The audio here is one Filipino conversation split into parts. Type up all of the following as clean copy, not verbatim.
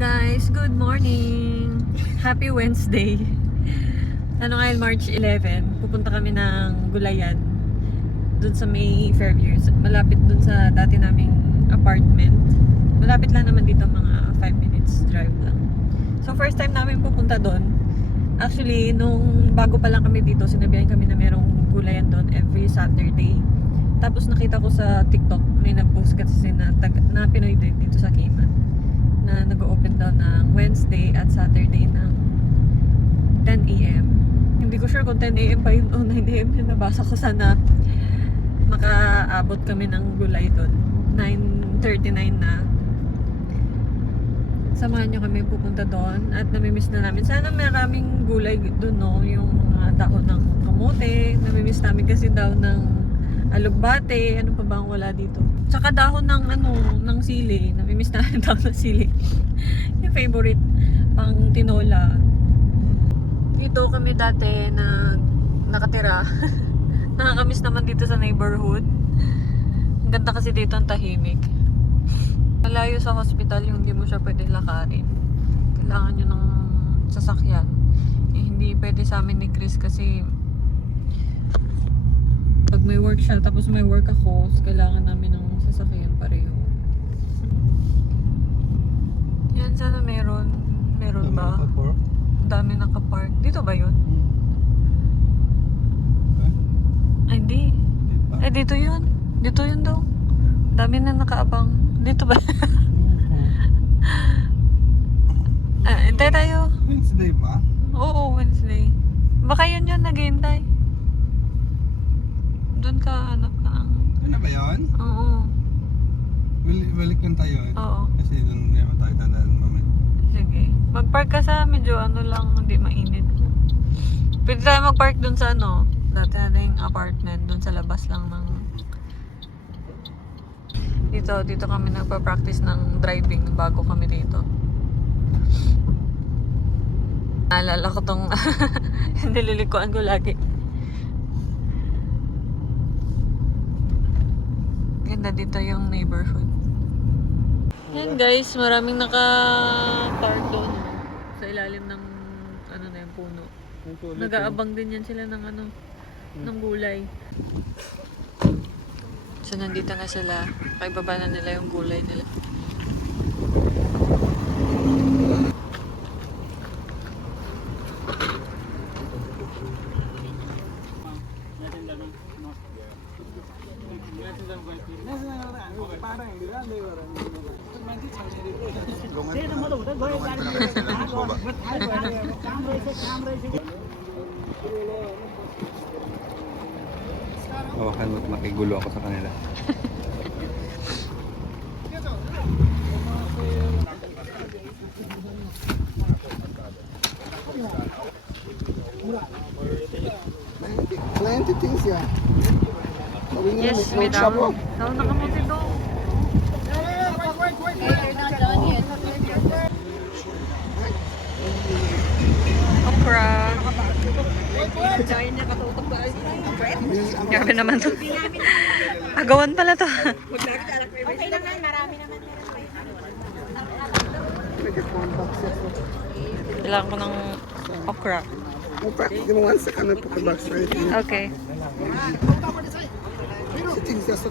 guys, good morning! Happy Wednesday! Ano ngayon, March 11, pupunta kami ng Gulayan dun sa may Fairview, malapit dun sa dati naming apartment. Malapit lang naman dito, mga 5 minutes drive lang. So first time namin pupunta dun. Actually, nung bago pa lang kami dito, sinabihan kami na merong Gulayan dun every Saturday. Tapos nakita ko sa TikTok, may nag-post kasi na Pinoy din dito sa Cayman, na nag-open daw ng Wednesday at Saturday ng 10 AM. Hindi ko sure kung 10 AM pa yun o 9 AM yung nabasa ko. Sana makaabot kami ng gulay doon. 9:39 na. Samahan nyo kami pupunta doon at namimiss na namin. Sana maraming gulay doon, no? Yung mga dahon ng kamote. Namimiss namin kasi daw ng alugbate, ano pa ba ang wala dito? Tsaka dahon ng ng sili. Namimiss namin dahon ng sili. Yung favorite pang tinola. Dito kami dati na nakatira. Nakakamiss naman dito sa neighborhood. Ang ganda kasi dito, ang tahimik. Malayo sa hospital yung hindi mo siya pwede lakarin. Kailangan nyo ng sasakyan. Hindi pwede sa amin ni Chris kasi pag may work siya, tapos may work ako, kailangan namin ng sasakyan pareho. Yan, sana meron. Meron ba? Dami nakapark. Dito ba yun? Ay, hindi. Eh, dito yun. Dito yun daw. Dami na nakaabang. Dito ba? Hintay tayo. Wednesday ba? Oo, Wednesday. Baka yun yun, naghihintay. Doon ka, ano ka ang... Ano ba yun? Oo. Balik lang tayo eh. Oo. Kasi doon naman tayo dadaan mamaya. Sige. Mag-park ka sa medyo ano lang, hindi mainit. Pwede tayo mag-park doon sa dati nating apartment, doon sa labas lang ng... Dito kami nagpa-practice ng driving bago kami dito. Naalala ko tong nililikuan ko lagi. Ganda dito yung neighborhood. Yan guys, maraming naka-park doon sa ilalim ng na yung puno. Nag-aabang din yan sila ng ng gulay. So nandito na sila. Kaibaba na nila yung gulay nila. Hawakan mo, makigulo ako sa kanila. Plenty things yan. Yes, may daw. Daw nakamuti doon. Okra. Grabe naman to. Agawan pala to. Okay naman, marami naman. Kailangan ko ng okra. Give me 1 second and put the box right in. Okay. Things just to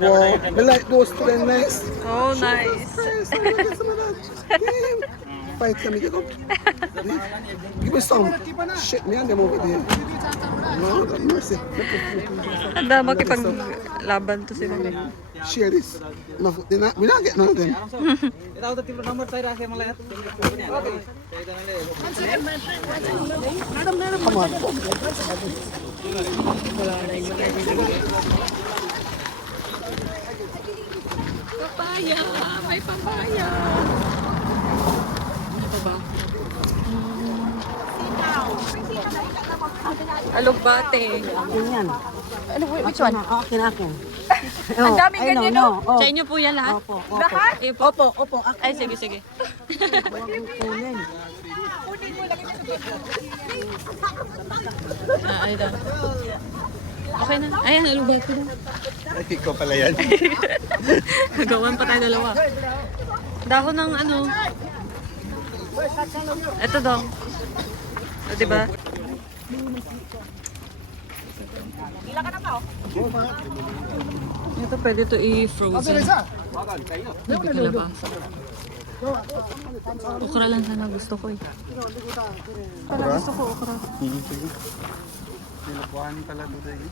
wow, I like those two, they're nice. Oh, nice. Fight kami dito. Give me some. Shit, me and them over there. No, God mercy. Handa makipaglaban to sila. Share this. No, we're not getting none of them. Come on. Papaya! May papaya! Ano ba? Alugbate. Ganyan. Ano, which one? Okay na akin. Ang daming ganyan, no? Oh. Sa inyo po yan lahat? Opo, opo. Lahat? Opo. Ay, sige, sige. Kunin. Ay, daw. Okay na. Ayan, alugbate na. Ay, ko pala yan. Gagawan pa tayo dalawa. Dahon ng ano. Ito daw. O, diba? Ilan ka na pa, oh? Ito pwede to i-frozen. Hindi kalabasa. Okra lang sana gusto ko eh. Para gusto ko okra. Sige. Nilabuhan pala ito tayo.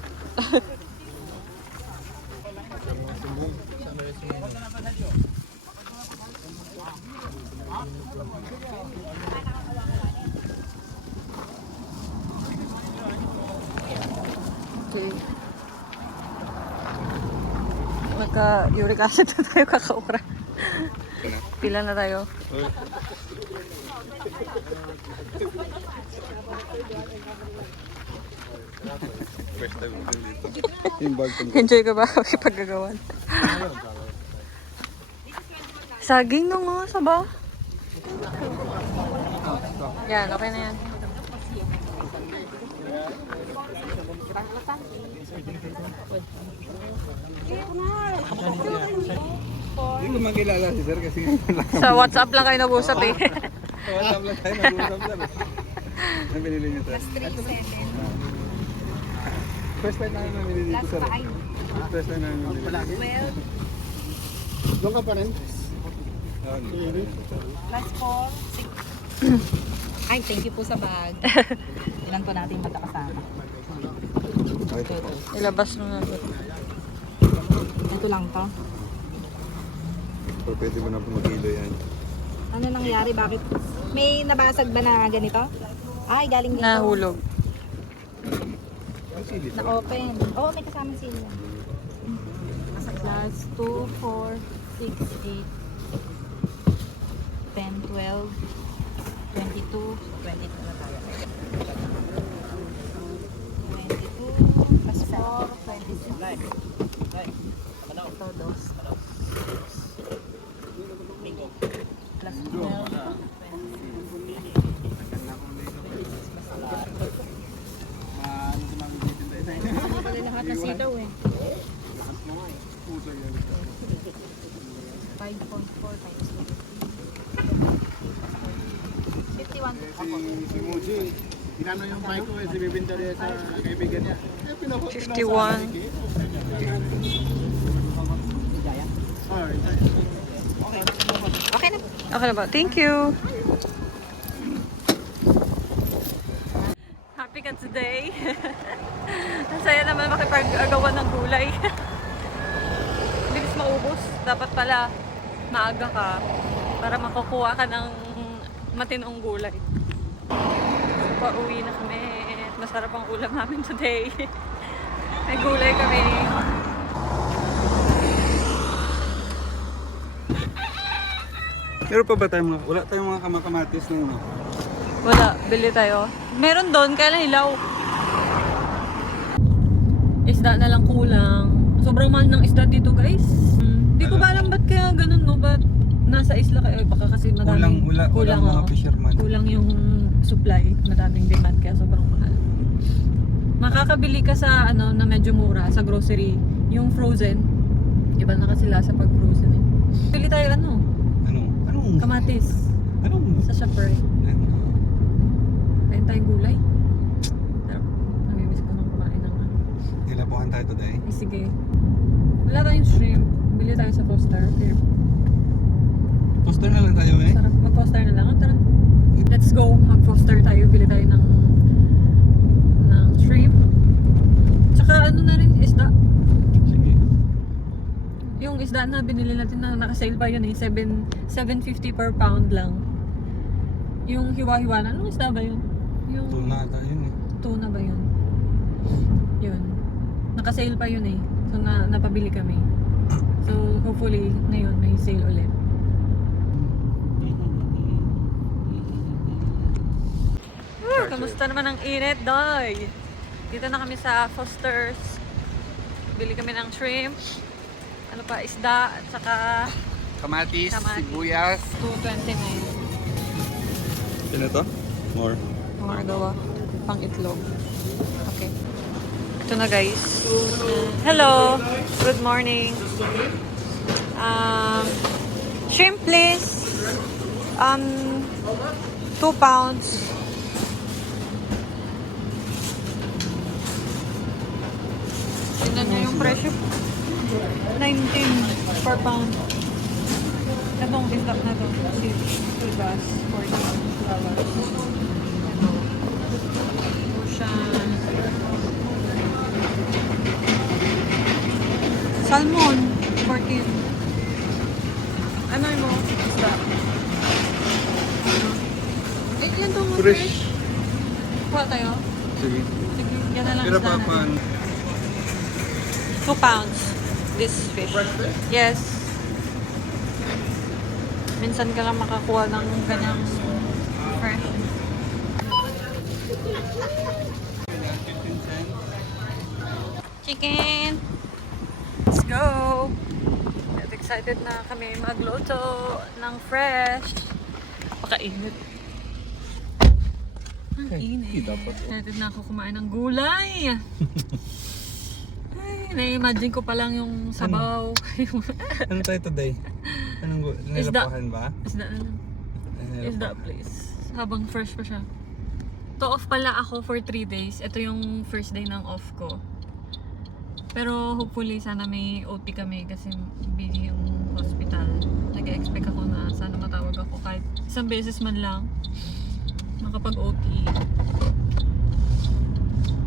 Okay. Magka-uric acid na tayo kaka-okra. Pila na tayo. Enjoy ka ba paggagawan? Saging nung nga, saba. Yan, okay na yan. Hindi ko makilala si sir kasi Sa WhatsApp lang kayo nag-usap eh. WhatsApp lang tayo nag-usap sir. Ano binili niyo sir? First time namin namili dito sir. First time namin namili. Doon ka pa rin? Last 4, 6. Ay, thank you po sa bag. Ilan po natin magkakasama? Ilabas mo na. Ito lang to. So, pwede mo na po mag-ilo yan. Ano nangyari? Bakit? May nabasag ba na ganito? Ay, galing dito. Nahulog. Na-open. Oo, may kasama sila. Plus 2, 4, 6, 8, 10, 12, 22. 22 na tayo. 22 plus 4, 26. Ito, dos. Plus 12, 26. Ano pala lahat na sitaw eh. 5.4 times 51. Si Muji, inano yung bike ko si bibinta rin sa kaibigan niya. 51. Okay na. Okay na ba? Thank you. Happy ka today. Ang saya naman makipag-agawan ng gulay. Bilis maubos. Dapat pala maaga ka para makukuha ka ng matinong gulay. So, pauwi na kami. Masarap ang ulam namin today. May gulay kami. Meron pa ba tayong mga, wala tayong mga kamakamatis na yun? Wala, bili tayo. Meron doon, kaya lang hilaw. Isda na lang kulang. Sobrang mahal ng isda dito, guys. Hindi ko ba alam ba't kaya ganun, no? Ba't nasa isla kayo? Baka kasi madaming Kulang mga oh. fisherman. Kulang yung supply. Madaming demand, kaya sobrang mahal. Makakabili ka sa ano na medyo mura, sa grocery. Yung frozen. Iba na kasi lasa pag frozen eh. Bili tayo ano? Anong? Kamatis. Anong? Sa ShopRite. Kain tayong gulay. Pero, namimiss ko nang kumain ng ano. Nilabuhan tayo today. Eh, sige. Wala tayong shrimp. Bili tayo sa Foster. Here. Poster na lang tayo eh. Sarap. Mag-Foster na lang. Tara. Let's go. Mag-Foster tayo. Bili tayo ng shrimp. Tsaka ano na rin, isda. Sige. Yung isda na binili natin na naka-sale pa yun eh. 7.50 per pound lang. Yung hiwa-hiwa na. Anong isda ba yun? Yung Tuna ata yun eh. tuna ba yun? Yun. Naka-sale pa yun eh. So napabili kami. So hopefully ngayon may sale ulit. Kamusta naman ang init, Doy? Dito na kami sa Foster's. Bili kami ng shrimp. Ano pa, isda, at saka Kamatis, Kamatis. sibuyas. 2.29. Sino to? More. Mga gawa. Pang itlog. Okay. Ito na guys. Hello! Good morning. Shrimp, please. 2 pounds. Tignan nyo yung presyo. 19 per pound. Itong isda na to. Sibas, 40 dollars. Ito. Ocean. Salmon, 14. Ano mo? Isda. Eh, yan itong Fresh. Kuha tayo? Sige. Sige, yan na lang Pero isda papan. natin. 2 pounds. This fish. Fresh fish? Yes. Minsan ka lang makakuha ng ganyang fresh. Chicken! Let's go! At excited na kami magluto ng fresh. Pakainit. Ang init. Excited na ako kumain ng gulay. Ay, na-imagine ko pa lang yung sabaw. Ano tayo today? Anong nilapahan ba? Isda na lang. Isda, please. Habang fresh pa siya. To off pala ako for 3 days. Ito yung first day ng off ko. Pero hopefully sana may OT kami kasi busy yung hospital. Nag-expect ako na sana matawag ako kahit isang beses man lang makapag-OT.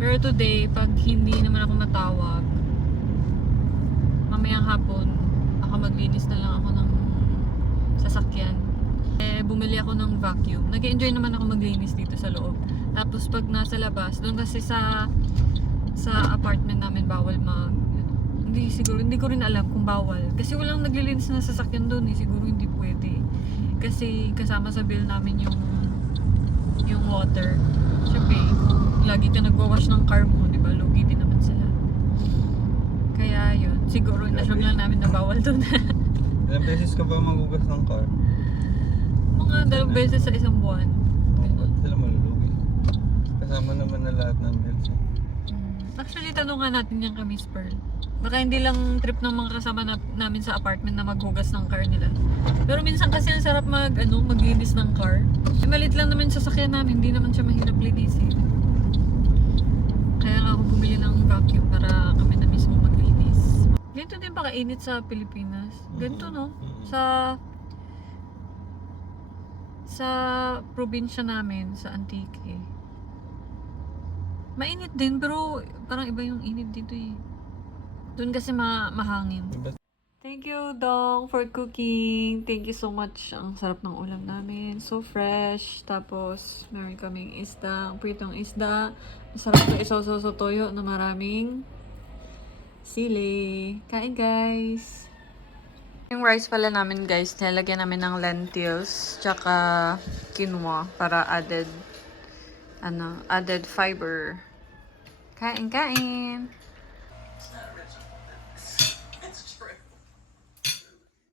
Pero today, pag hindi naman ako matawag, mamayang hapon, ako maglinis na lang ako ng sasakyan. Eh, bumili ako ng vacuum. Nag-enjoy naman ako maglinis dito sa loob. Tapos pag nasa labas, doon kasi sa apartment namin bawal hindi ko rin alam kung bawal. Kasi walang naglilinis na sasakyan doon eh. Siguro hindi pwede. Kasi kasama sa bill namin yung water. Siyempre, kung lagi ka nagwawash ng car mo, di ba? Lugi din naman sila. Kaya yun. Siguro na-shock lang namin na bawal doon. Ilang beses ka ba magugas ng car? Mga 2 beses sa isang buwan. Ganun. Sila malulugi. Kasama naman na lahat ng bills. Actually, tanungan natin yan kami, Pearl. Baka hindi lang trip ng mga kasama namin sa apartment na maghugas ng car nila. Pero minsan kasi ang sarap maglinis ng car. Eh, malit lang naman sa sasakyan namin, hindi naman siya mahirap linisin. Kaya nga ako bumili ng vacuum para kami na mismo maglinis. Ganito din pa kainit sa Pilipinas. Ganito, no? Sa probinsya namin, sa Antique. Mainit din, pero parang iba yung init dito eh. Doon kasi mahangin. Thank you, Dong, for cooking. Thank you so much. Ang sarap ng ulam namin. So fresh. Tapos, meron kaming isda. Ang pritong isda. Masarap na isaw-saw sa toyo na maraming sili. Kain, guys. Yung rice pala namin, guys, nilagyan namin ng lentils tsaka quinoa para added fiber. Kain.